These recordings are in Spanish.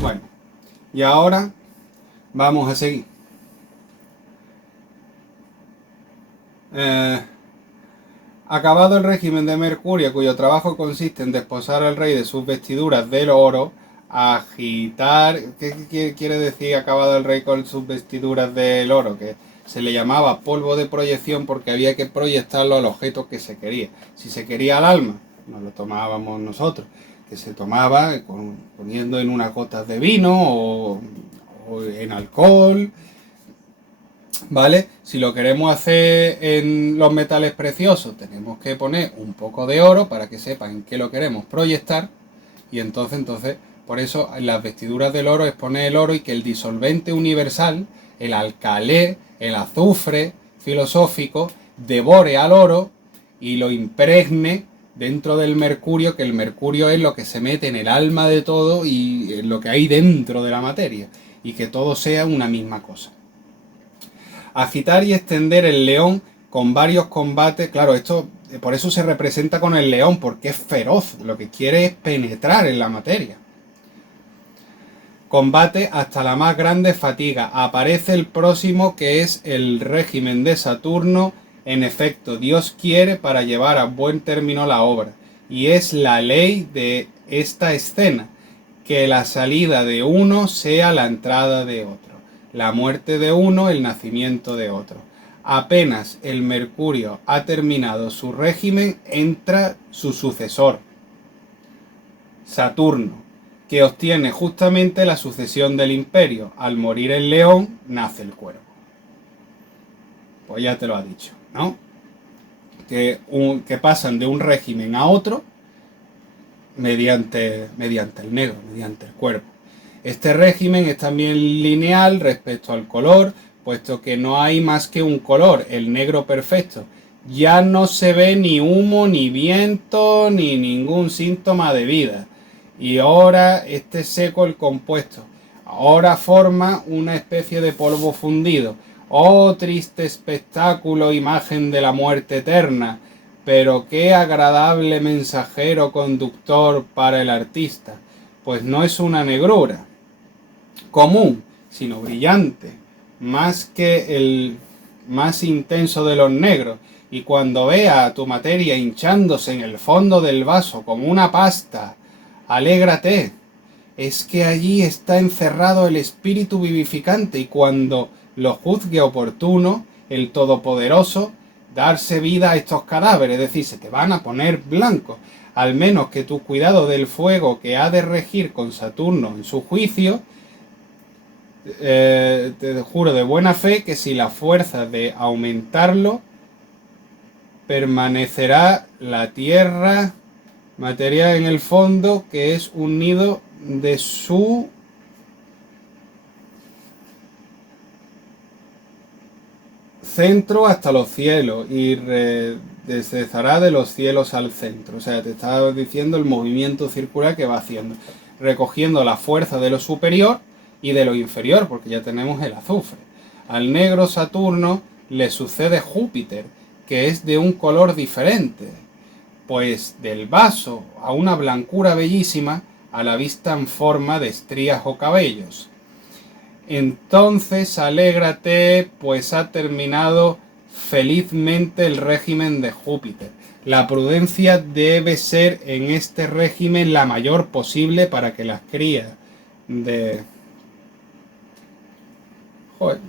Bueno, y ahora vamos a seguir. Acabado el régimen de Mercurio, cuyo trabajo consiste en desposar al rey de sus vestiduras del oro, agitar... ¿Qué quiere decir acabado el rey con sus vestiduras del oro? Que se le llamaba polvo de proyección porque había que proyectarlo al objeto que se quería. Si se quería al alma, nos lo tomábamos nosotros, que se tomaba poniendo en unas gotas de vino o en alcohol, ¿vale? Si lo queremos hacer en los metales preciosos, tenemos que poner un poco de oro para que sepan que lo queremos proyectar. Y entonces, por eso en las vestiduras del oro es poner el oro y que el disolvente universal, el alcalé, el azufre filosófico, devore al oro y lo impregne dentro del mercurio, que el mercurio es lo que se mete en el alma de todo y en lo que hay dentro de la materia, y que todo sea una misma cosa. Agitar y extender el león con varios combates. Claro, esto por eso se representa con el león, porque es feroz, lo que quiere es penetrar en la materia. Combate hasta la más grande fatiga. Aparece el próximo, que es el régimen de Saturno. En efecto, Dios quiere para llevar a buen término la obra. Y es la ley de esta escena, que la salida de uno sea la entrada de otro, la muerte de uno, el nacimiento de otro. Apenas el Mercurio ha terminado su régimen, entra su sucesor, Saturno, que obtiene justamente la sucesión del imperio. Al morir el león, nace el cuervo. Pues ya te lo ha dicho, ¿no? Que pasan de un régimen a otro mediante el negro, mediante el cuervo. Este régimen es también lineal respecto al color, puesto que no hay más que un color, el negro perfecto. Ya no se ve ni humo, ni viento, ni ningún síntoma de vida. Y ahora este seco el compuesto. Ahora forma una especie de polvo fundido. Oh, triste espectáculo, imagen de la muerte eterna. Pero qué agradable mensajero conductor para el artista. Pues no es una negrura común, sino brillante, más que el más intenso de los negros. Y cuando vea a tu materia hinchándose en el fondo del vaso como una pasta, alégrate, es que allí está encerrado el espíritu vivificante, y cuando lo juzgue oportuno, el Todopoderoso, darse vida a estos cadáveres, es decir, se te van a poner blancos, al menos que tu cuidado del fuego que ha de regir con Saturno en su juicio, te juro de buena fe que si la fuerza de aumentarlo, permanecerá la tierra, materia en el fondo, que es un nido de su centro hasta los cielos, y deslizará de los cielos al centro. O sea, te estaba diciendo el movimiento circular que va haciendo, recogiendo la fuerza de lo superior y de lo inferior, porque ya tenemos el azufre. Al negro Saturno le sucede Júpiter, que es de un color diferente. pues del vaso a una blancura bellísima, a la vista en forma de estrías o cabellos. Entonces, alégrate, pues ha terminado felizmente el régimen de Júpiter. La prudencia debe ser en este régimen la mayor posible para que las crías de... Joder.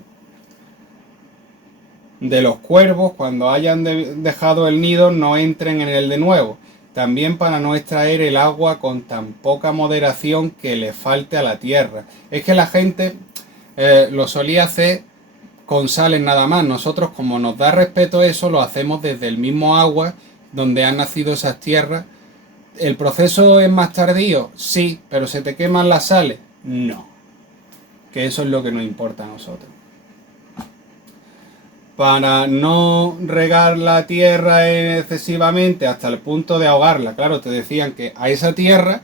De los cuervos, cuando hayan dejado el nido, no entren en el de nuevo. También para no extraer el agua con tan poca moderación que le falte a la tierra. Es que la gente lo solía hacer con sales nada más. Nosotros, como nos da respeto eso, lo hacemos desde el mismo agua donde han nacido esas tierras. ¿El proceso es más tardío? Sí, pero ¿se te queman las sales? No. Que eso es lo que nos importa a nosotros. Para no regar la tierra excesivamente hasta el punto de ahogarla. Claro, te decían que a esa tierra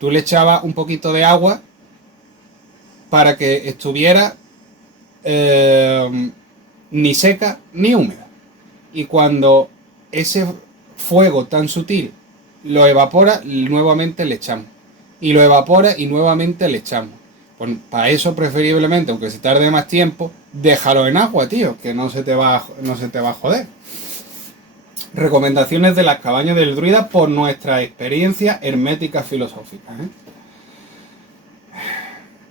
tú le echabas un poquito de agua para que estuviera ni seca ni húmeda. Y cuando ese fuego tan sutil lo evapora, nuevamente le echamos. Y lo evapora y nuevamente le echamos. Pues para eso, preferiblemente, aunque se tarde más tiempo, déjalo en agua, tío, que no se te va a joder. Recomendaciones de las cabañas del druida por nuestra experiencia hermética filosófica.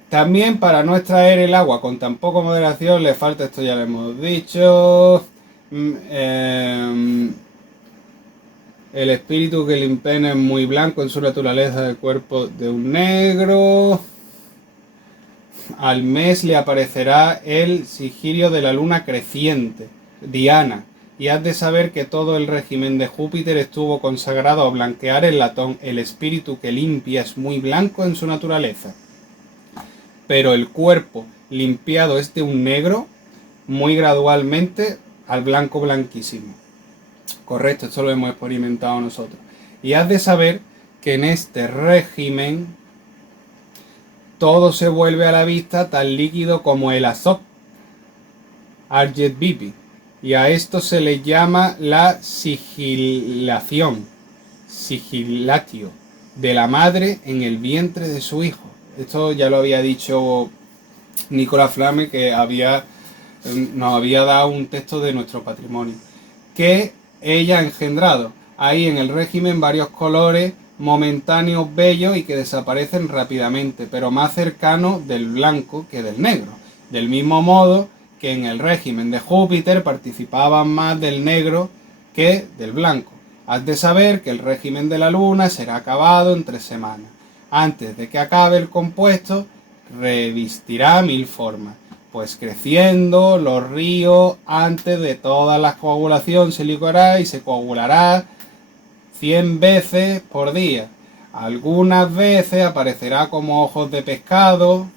También para no extraer el agua con tan poca moderación le falta, esto ya lo hemos dicho, el espíritu que limpia es muy blanco en su naturaleza del cuerpo de un negro. Al mes le aparecerá el sigilio de la luna creciente, Diana, y has de saber que todo el régimen de Júpiter estuvo consagrado a blanquear el latón. El espíritu que limpia es muy blanco en su naturaleza, pero el cuerpo limpiado es de un negro muy gradualmente al blanco blanquísimo. Correcto, esto lo hemos experimentado nosotros. Y has de saber que en este régimen todo se vuelve a la vista tan líquido como el azot, Arget Bibi, y a esto se le llama la sigilación, sigilatio, de la madre en el vientre de su hijo. Esto ya lo había dicho Nicolás Flamel, que nos había dado un texto de nuestro patrimonio, que ella ha engendrado ahí en el régimen varios colores momentáneos bellos y que desaparecen rápidamente, pero más cercanos del blanco que del negro. Del mismo modo que en el régimen de Júpiter participaban más del negro que del blanco. Has de saber que el régimen de la luna será acabado en 3 semanas. Antes de que acabe el compuesto, revestirá 1000 formas, pues creciendo los ríos, antes de toda la coagulación se licuará y se coagulará 100 veces por día. Algunas veces aparecerá como ojos de pescado,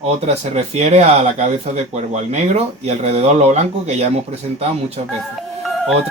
otras se refiere a la cabeza de cuervo, al negro y alrededor lo blanco, que ya hemos presentado muchas veces. Otra...